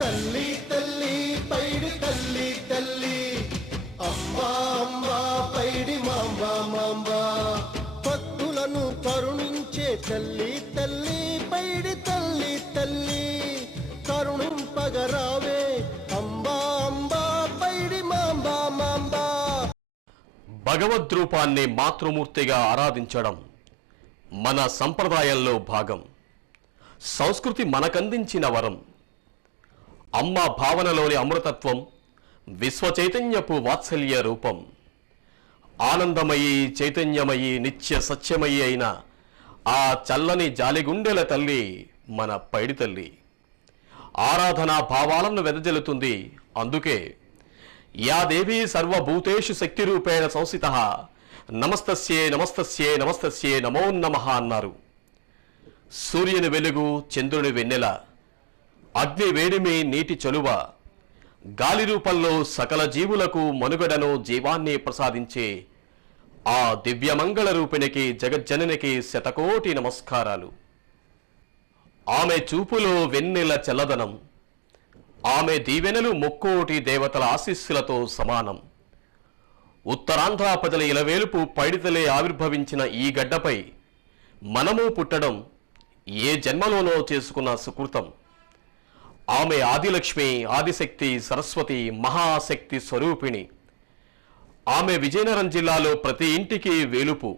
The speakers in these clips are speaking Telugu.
తల్లి తల్లి పైడి తల్లి తల్లి అమ్మా అమ్మా పైడి మాంబా మాంబా భక్తులను కరుణించే తల్లి తల్లి పైడి తల్లి తల్లి కరుణింపగరావే అంబా అంబా పైడి మాంబా మాంబా. భగవద్రూపాన్ని మాతృమూర్తిగా ఆరాధించడం మన సంప్రదాయంలో భాగం. సంస్కృతి మనకందించిన వరం. అమ్మ భావనలోని అమృతత్వం, విశ్వచైతన్యపు వాత్సల్య రూపం. ఆనందమయి, చైతన్యమయి, నిత్య సత్యమయి అయిన ఆ చల్లని జాలిగుండెల తల్లి మన పైడి తల్లి. ఆరాధనా భావాలను వెదజల్లుతుంది. అందుకే యా దేవీ సర్వభూతేషు శక్తి రూపేణ సంస్థితః నమస్తస్యే నమస్తస్యే నమస్తస్యే నమో నమః అన్నారు. సూర్యుని వెలుగు, చంద్రుని వెన్నెల, అగ్ని వేడిమి, నీటి చలువ, గాలి రూపంలో సకల జీవులకు మనుగడను, జీవాన్ని ప్రసాదించే ఆ దివ్యమంగళ రూపిణికి, జగజ్జననికి శతకోటి నమస్కారాలు. ఆమె చూపులో వెన్నెల చల్లదనం, ఆమె దీవెనలు ముక్కోటి దేవతల ఆశీస్సులతో సమానం. ఉత్తరాంధ్ర ప్రజల ఇలవేలుపు పైడితలే ఆవిర్భవించిన ఈ గడ్డపై మనము పుట్టడం ఏ జన్మలోనో చేసుకున్న సుకృతం. ఆమె ఆదిలక్ష్మి, ఆదిశక్తి, సరస్వతి, మహాశక్తి స్వరూపిణి. ఆమె విజయనగరం జిల్లాలో ప్రతి ఇంటికి వేలుపు.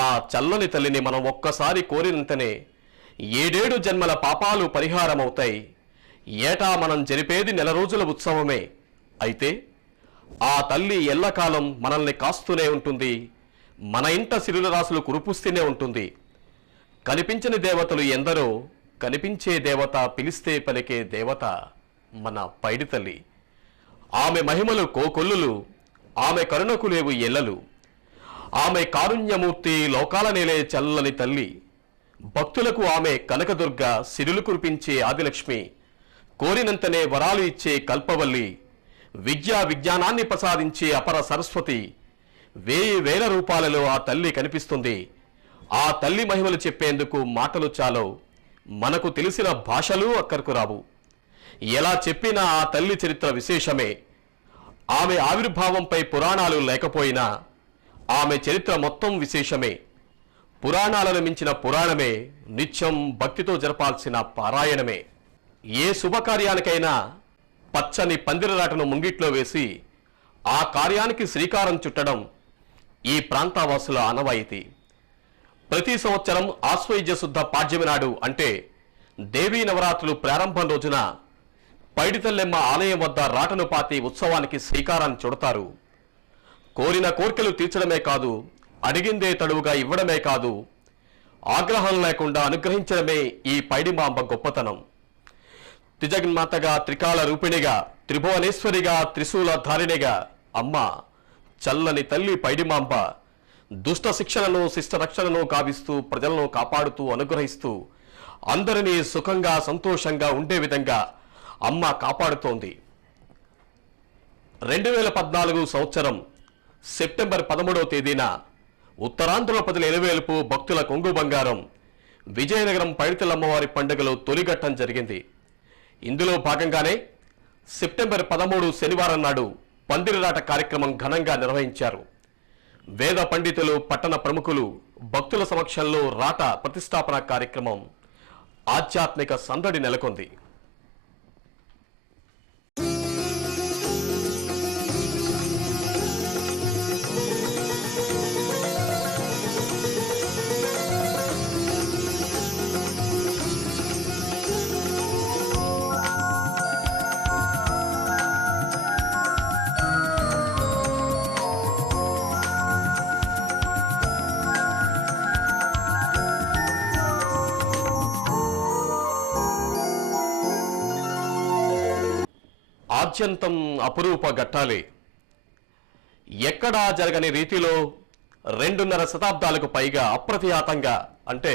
ఆ చల్లని తల్లిని మనం ఒక్కసారి కోరినంతనే 7 జన్మల పాపాలు పరిహారమవుతాయి. ఏటా మనం జరిపేది నెల రోజుల ఉత్సవమే. అయితే ఆ తల్లి ఎల్లకాలం మనల్ని కాస్తూనే ఉంటుంది. మన ఇంట సిరుల రాసులు కురిపిస్తూనే ఉంటుంది. కనిపించని దేవతలు ఎందరో, కనిపించే దేవత, పిలిస్తే పలికే దేవత మన పైడి తల్లి. ఆమె మహిమలు కోకొల్లులు, ఆమె కరుణకు లేవు ఎల్లలు. ఆమె కారుణ్యమూర్తి, లోకాల నేలే చల్లని తల్లి. భక్తులకు ఆమె కనకదుర్గ, సిరులు కురిపించే ఆదిలక్ష్మి, కోరినంతనే వరాలు ఇచ్చే కల్పవల్లి, విద్యా విజ్ఞానాన్ని ప్రసాదించే అపర సరస్వతి. 1000 రూపాలలో ఆ తల్లి కనిపిస్తుంది. ఆ తల్లి మహిమలు చెప్పేందుకు మాటలు చాలు. మనకు తెలిసిన భాషలు అక్కరకు రావు. ఎలా చెప్పినా ఆ తల్లి చరిత్ర విశేషమే. ఆమె ఆవిర్భావంపై పురాణాలు లేకపోయినా ఆమె చరిత్ర మొత్తం విశేషమే. పురాణాలను మించిన పురాణమే, నిత్యం భక్తితో జరపాల్సిన పారాయణమే. ఏ శుభకార్యానికైనా పచ్చని పందిరలాటను ముంగిట్లో వేసి ఆ కార్యానికి శ్రీకారం చుట్టడం ఈ ప్రాంతవాసుల ఆనవాయితీ. ప్రతి సంవత్సరం ఆశ్వయుజ శుద్ధ పాడ్యమి నాడు, అంటే దేవీ నవరాత్రులు ప్రారంభం రోజున పైడితల్లెమ్మ ఆలయం వద్ద రాటను పాతి ఉత్సవానికి శ్రీకారాన్ని చుడతారు. కోరిన కోర్కెలు తీర్చడమే కాదు, అడిగిందే తడువుగా ఇవ్వడమే కాదు, ఆగ్రహం లేకుండా అనుగ్రహించడమే ఈ పైడిమాంబ గొప్పతనం. త్రిజగన్మాతగా, త్రికాల రూపిణిగా, త్రిభువనేశ్వరిగా, త్రిశూల ధారిణిగా అమ్మ చల్లని తల్లి పైడిమాంబ దుష్ట శిక్షణను, శిష్ట రక్షణను కావిస్తూ, ప్రజలను కాపాడుతూ, అనుగ్రహిస్తూ, అందరినీ సుఖంగా, సంతోషంగా ఉండే విధంగా అమ్మ కాపాడుతోంది. 2014 సంవత్సరం సెప్టెంబర్ 13వ తేదీన ఉత్తరాంధ్ర ప్రజల ఎలువేలుపు, భక్తుల కొంగు బంగారం విజయనగరం పైడితల్లమ్మవారి పండుగలో తొలిఘట్టం జరిగింది. ఇందులో భాగంగానే సెప్టెంబర్ 13 శనివారం నాడు పందిరిరాట కార్యక్రమం ఘనంగా నిర్వహించారు. వేద పండితులు, పట్టణ ప్రముఖులు, భక్తుల సమక్షంలో రాట ప్రతిష్టాపన కార్యక్రమం ఆధ్యాత్మిక సందడి నెలకొంది. ఆద్యంతం అపురూప ఘట్టాలే. ఎక్కడా జరగని రీతిలో 2.5 శతాబ్దాలకు పైగా అప్రతిహాతంగా, అంటే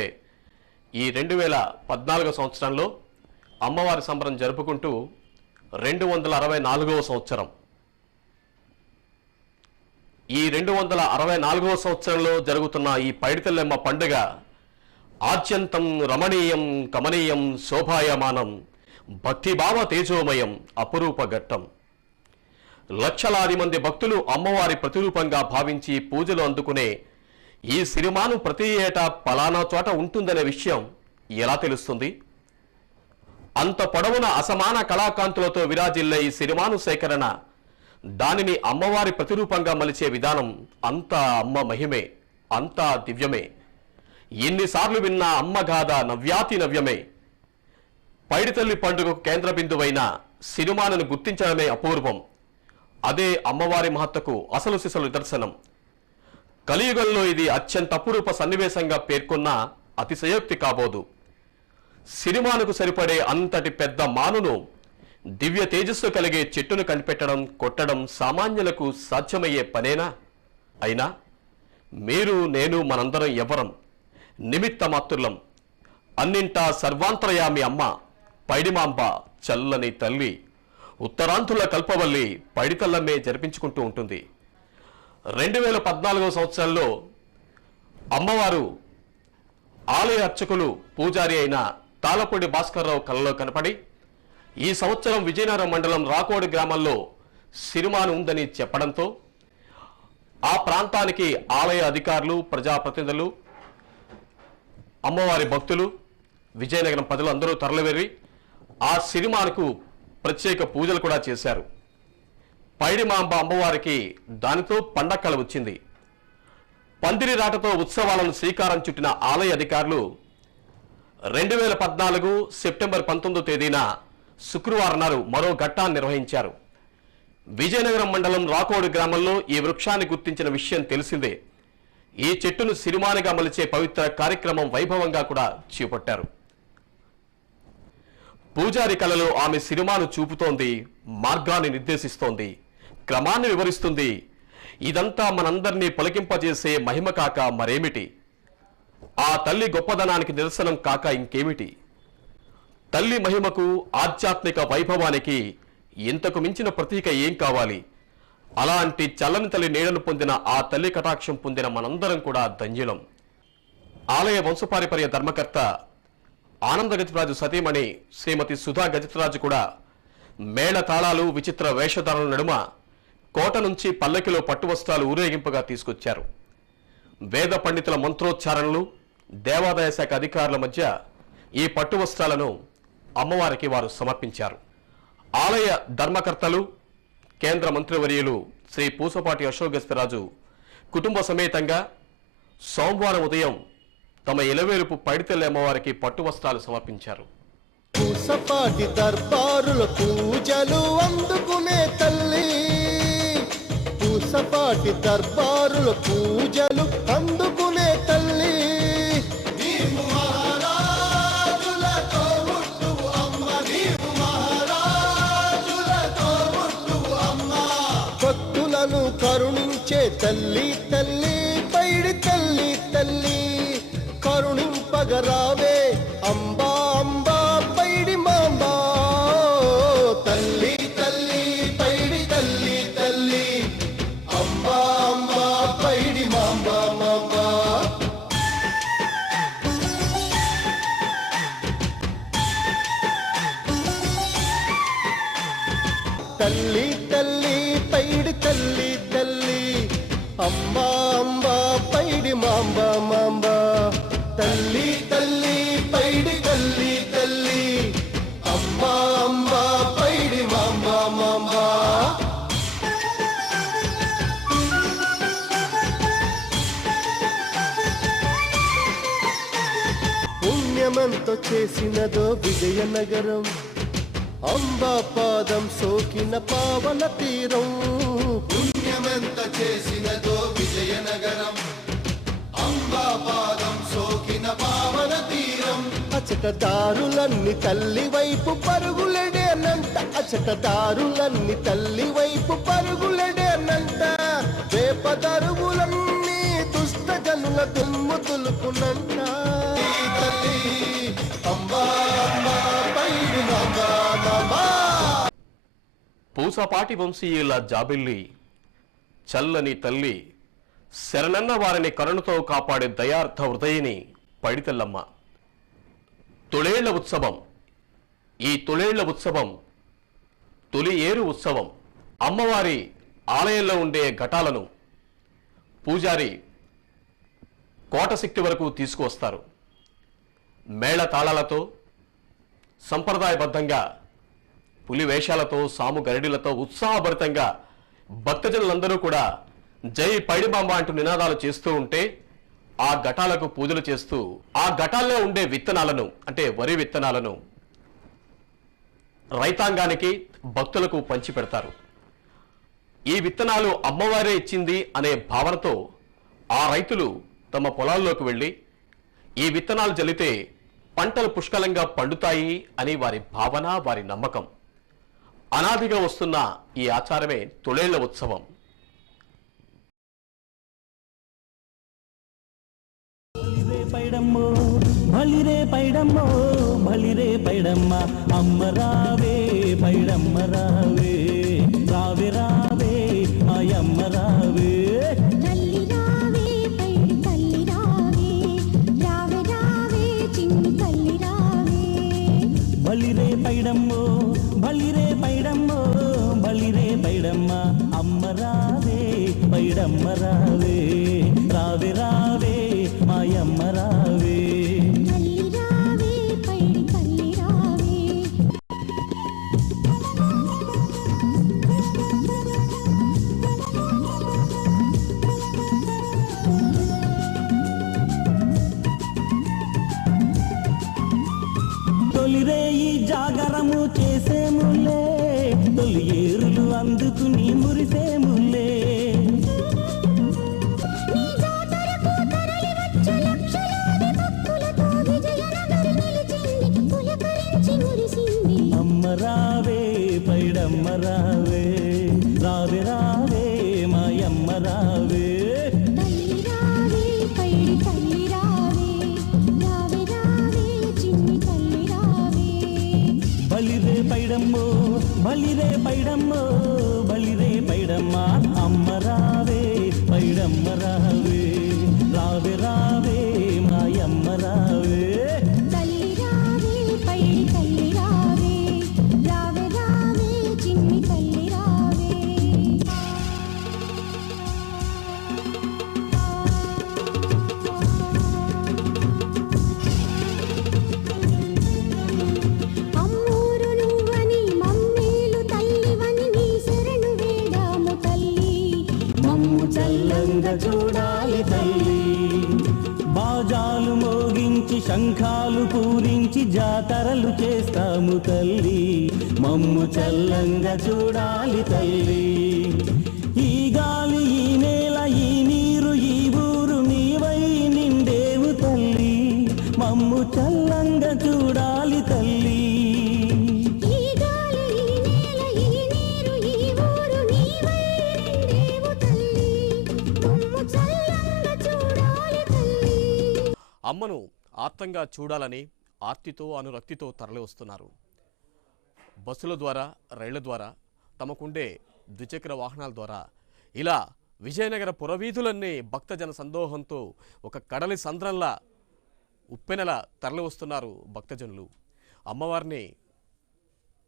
ఈ 2014 సంవత్సరంలో అమ్మవారి సంబరం జరుపుకుంటూ 264వ సంవత్సరం. ఈ 264వ సంవత్సరంలో జరుగుతున్న ఈ పైడితల్లెమ్మ పండుగ ఆద్యంతం రమణీయం, కమనీయం, శోభాయమానం, భక్తిభావ తేజోమయం అపురూప ఘట్టం. లక్షలాది మంది భక్తులు అమ్మవారి ప్రతిరూపంగా భావించి పూజలు అందుకునే ఈ సిరిమాను ప్రతి ఏటా పలానా చోట ఉంటుందనే విషయం ఎలా తెలుస్తుంది? అంత పొడవున అసమాన కళాకాంతులతో విరాజిల్లే ఈ సిరిమాను సేకరణ, దానిని అమ్మవారి ప్రతిరూపంగా మలిచే విధానం అంతా అమ్మ మహిమే, అంతా దివ్యమే. ఎన్నిసార్లు విన్నా అమ్మగాథ నవ్యాతి నవ్యమే. పైడితల్లి పండుగకు కేంద్ర బిందువైన సిరిమానును గుర్తించడమే అపూర్వం. అదే అమ్మవారి మహత్తకు అసలు సిసలు నిదర్శనం. కలియుగంలో ఇది అత్యంత అపురూప సన్నివేశంగా పేర్కొన్న అతిశయోక్తి కాబోదు. సిరిమానుకు సరిపడే అంతటి పెద్ద మానును, దివ్య తేజస్సు కలిగే చెట్టును కనిపెట్టడం, కొట్టడం సామాన్యులకు సాధ్యమయ్యే పనేనా? అయినా మీరు, నేను, మనందరం ఎవరం నిమిత్త మాత్రులం. అన్నింటా సర్వాంతరయామి అమ్మ పైడిమాంబ, చల్లని తల్లి, ఉత్తరాంధ్రుల కల్పవల్లి పైడితల్లమ్మే జరిపించుకుంటూ ఉంటుంది. 2014 సంవత్సరంలో అమ్మవారు ఆలయ అర్చకులు పూజారి అయిన తాళపూడి భాస్కర్రావు కలలో కనపడి, ఈ సంవత్సరం విజయనగరం మండలం రాకోడి గ్రామంలో సిరిమాను ఉందని చెప్పడంతో ఆ ప్రాంతానికి ఆలయ అధికారులు, ప్రజాప్రతినిధులు, అమ్మవారి భక్తులు, విజయనగరం ప్రజలు అందరూ తరలివెర్రి ఆ సిరిమానుకు ప్రత్యేక పూజలు కూడా చేశారు. పైడిమాంబ అమ్మవారికి దానితో పండక్కల వచ్చింది. పందిరి రాటతో ఉత్సవాలను శ్రీకారం చుట్టిన ఆలయ అధికారులు 2014 సెప్టెంబర్ 19 తేదీన శుక్రవారం నాడు మరో ఘట్టాన్ని నిర్వహించారు. విజయనగరం మండలం రాకోడు గ్రామంలో ఈ వృక్షాన్ని గుర్తించిన విషయం తెలిసిందే. ఈ చెట్టును సిరిమానుగా మలిచే పవిత్ర కార్యక్రమం వైభవంగా కూడా చేపట్టారు. పూజారి కళలో ఆమె సిరిమాను చూపుతోంది, మార్గాన్ని నిర్దేశిస్తోంది, క్రమాన్ని వివరిస్తుంది. ఇదంతా మనందరినీ పులకింపజేసే మహిమ కాక మరేమిటి? ఆ తల్లి గొప్పదనానికి నిదర్శనం కాక ఇంకేమిటి? తల్లి మహిమకు, ఆధ్యాత్మిక వైభవానికి ఇంతకు మించిన ప్రతీక ఏం కావాలి? అలాంటి చల్లని తల్లి నీడను పొందిన ఆ తల్లి కటాక్షం పొందిన మనందరం కూడా ధన్యులం. ఆలయ వంశపారిపర్య ధర్మకర్త ఆనంద గజరాజు సతీమణి శ్రీమతి సుధా గజరాజు కూడా మేళ తాళాలు, విచిత్ర వేషధారణల నడుమ కోట నుంచి పల్లకిలో పట్టు వస్త్రాలు ఊరేగింపుగా తీసుకొచ్చారు. వేద పండితుల మంత్రోచ్చారణలు, దేవాదాయ శాఖ అధికారుల మధ్య ఈ పట్టు వస్త్రాలను అమ్మవారికి వారు సమర్పించారు. ఆలయ ధర్మకర్తలు, కేంద్ర మంత్రివర్యులు శ్రీ పూసపాటి అశోక్ గజరాజు కుటుంబ సమేతంగా సోమవారం ఉదయం తమ ఇలవేలుపు పైడితల్లి అమ్మవారికి పట్టు వస్త్రాలు సమర్పించారు. పూసపాటి దర్బారుల పూజలు అందుకునే తల్లి, పూసపాటి దర్బారుల పూజలు అందుకునే తల్లి, భక్తులను కరుణించే తల్లి తల్లి పైడి తల్లి తల్లి, కరుణింపగరావే అంబా అంబా పైడి మాంబా, తల్లి తల్లి పైడి తల్లి తల్లి, అంబా అంబా పైడి మాంబా మాంబా. తల్లి తల్లి పైడి తల్లి తల్లి, అంబా అంబా పైడి మాంబా మాంబా, తల్లి తల్లి పైడి తల్లి తల్లి, అంబా అంబా పైడి మాంబా మాంబా. పుణ్యమంతో చేసినదో విజయనగరం, అంబా పాదం సోకిన పావన తీరం. పుణ్యమెంత చేసినదో విజయనగరం, అంబా పాదం సోకిన పావన తీరం. అచట దారులన్నీ తల్లి వైపు పరుగులెడేనంట, అచట దారులన్నీ తల్లి వైపు పరుగులెడేనంట. వేపదరువులన్నీ దుష్ట జనుల దుమ్ము తులుకునంట. తల్లి అంబా అంబా పైడి మాంబా మాంబా. పూసపాటి వంశీయుల జాబిల్లి, చల్లని తల్లి, శరణన్న వారిని కరుణతో కాపాడే దయార్థ హృదయిని పైడితల్లమ్మ. తొళేళ్ల ఉత్సవం ఈ తొలేళ్ల ఉత్సవం తొలి ఏరు ఉత్సవం. అమ్మవారి ఆలయంలో ఉండే ఘటాలను పూజారి కోటశక్తి వరకు తీసుకువస్తారు. మేళ తాళాలతో సంప్రదాయబద్ధంగా పులి వేషాలతో సాము గరిడిలతో ఉత్సాహభరితంగా భక్తజనులందరూ కూడా జై పైడిమాంబ అంటూ నినాదాలు చేస్తూ ఉంటే ఆ ఘటాలకు పూజలు చేస్తూ ఆ ఘటాల్లో ఉండే విత్తనాలను అంటే వరి విత్తనాలను రైతాంగానికి భక్తులకు పంచి పెడతారు. ఈ విత్తనాలు అమ్మవారే ఇచ్చింది అనే భావనతో ఆ రైతులు తమ పొలాల్లోకి వెళ్ళి ఈ విత్తనాలు జల్లితే పంటలు పుష్కలంగా పండుతాయి అని వారి భావన, వారి నమ్మకం. అనాదిగా వస్తున్న ఈ ఆచారమే తొలేళ్ల ఉత్సవం. పైడమ్మో బలిరే పైడమ్మో బలిరే పైడమ్మ అమ్మ రావే పైడమ్మ రావే రావే రావే మాయమ్మ రావే తల్లి రావే పైడి తల్లి రావే రావే రావే చిన్ని తల్లి రావే బలిరే పైడమ్మో బలిరే పైడమ్మో బలిరే పైడమ్మ అమ్మ రావే పైడమ్మ రావే రావే రావే మాయమ్మ రావే తల్లి రావే పైడి తల్లి రావే తొలిరే ఈ జాగరము చేసేములే తొలి ఏరులు అందుకుని మురిసేములే నీ జాతరకు తరలి వచ్చు లక్షలాది భక్తులతో విజయనగరి నిలిచింది పులకరించి మురిసింది అమ్మ రావే పైడమ్మ రావే రావే రావే మాయమ్మ రావే తల్లి రావే పైడి తల్లి రావే రావే రావే చిన్ని తల్లి రావే బలిరే పైడమ్మో బలిరే పైడమ్మో బలిరే పైడమ్మ అమ్మ రావే పైడమ్మ రావే రావే రావే మాయమ్మ రావే తల్లి రావే పైడి తల్లి రావే రావే రావే చిన్ని తల్లి రావే అమ్మూరు నువ్వని మమ్మేలు తల్లివని నీ శరణు వేడాము తల్లి మమ్ము చల్లంగా చూడాలి తల్లి బాజాలు మోగించి శంఖాలు పూరించి జాతరలు చేస్తాము తల్లి మమ్ము చల్లంగా చూడాలి తల్లి ఈ గాలి ఈ నేల ఈ నీరు ఈ ఊరు నీవై నిండేవు తల్లి మమ్ము చల్లంగా చూడాలి తల్లి ఈ గాలి ఈ నేల ఈ నీరు ఈ ఊరు నీవై నిండేవు తల్లి మమ్ము చల్లంగా చూడాలి తల్లి అమ్మను ఆర్తంగా చూడాలని ఆర్తితో అనురక్తితో తరలివస్తున్నారు. బస్సుల ద్వారా, రైళ్ల ద్వారా, తమకుండే ద్విచక్ర వాహనాల ద్వారా ఇలా విజయనగర పురవీధులన్నీ భక్తజన సందోహంతో ఒక కడలి సంద్రంలా ఉప్పెనలా తరలివస్తున్నారు భక్తజనులు. అమ్మవారిని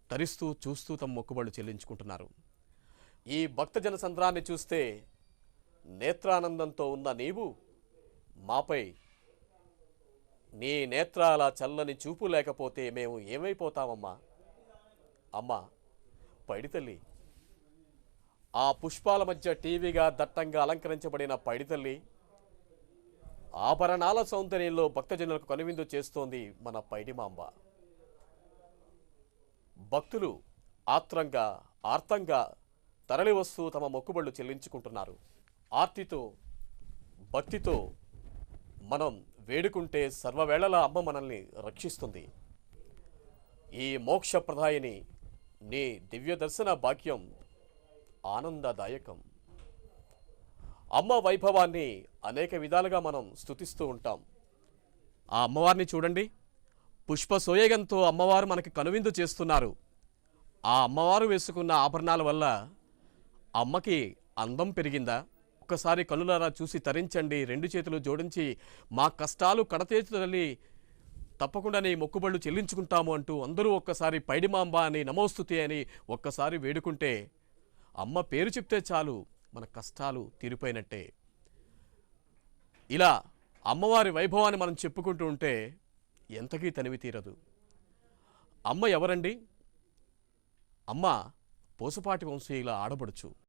తరిస్తూ చూస్తూ తమ మొక్కుబళ్ళు చెల్లించుకుంటున్నారు. ఈ భక్తజన సంద్రాన్ని చూస్తే నేత్రానందంతో ఉన్న నీవు మాపై నీ నేత్రాల చల్లని చూపు లేకపోతే మేము ఏమైపోతామమ్మా? అమ్మా పైడితల్లి, ఆ పుష్పాల మధ్య టీవీగా దట్టంగా అలంకరించబడిన పైడితల్లి ఆభరణాల సౌందర్యంలో భక్తజనులకు కనువిందు చేస్తోంది మన పైడిమాంబ. భక్తులు ఆత్రంగా ఆర్తంగా తరలివస్తూ తమ మొక్కుబళ్ళు చెల్లించుకుంటున్నారు. ఆర్తితో భక్తితో మనం వేడుకుంటే సర్వవేళలా అమ్మ మనల్ని రక్షిస్తుంది. ఈ మోక్షప్రదాయిని నీ దివ్య దర్శన భాగ్యం ఆనందదాయకం. అమ్మ వైభవాన్ని అనేక విధాలుగా మనం స్తుతిస్తూ ఉంటాం. ఆ అమ్మవారిని చూడండి, పుష్ప సోయగంతో అమ్మవారు మనకి కనువిందు చేస్తున్నారు. ఆ అమ్మవారు వేసుకున్న ఆభరణాల వల్ల అమ్మకి అందం పెరిగిందా? ఒక్కసారి కనులారా చూసి తరించండి. రెండు చేతులు జోడించి మా కష్టాలు కడతేతులలి తప్పకుండా నీ మొక్కుబళ్ళు చెల్లించుకుంటాము అంటూ అందరూ ఒక్కసారి పైడిమాంబ అని నమోస్తుతి అని ఒక్కసారి వేడుకుంటే అమ్మ పేరు చెప్తే చాలు మన కష్టాలు తీరిపోయినట్టే. ఇలా అమ్మవారి వైభవాన్ని మనం చెప్పుకుంటూ ఉంటే ఎంతకీ తనివి తీరదు. అమ్మ ఎవరండి? అమ్మ పూసపాటి వంశీయుల ఆడబడుచు.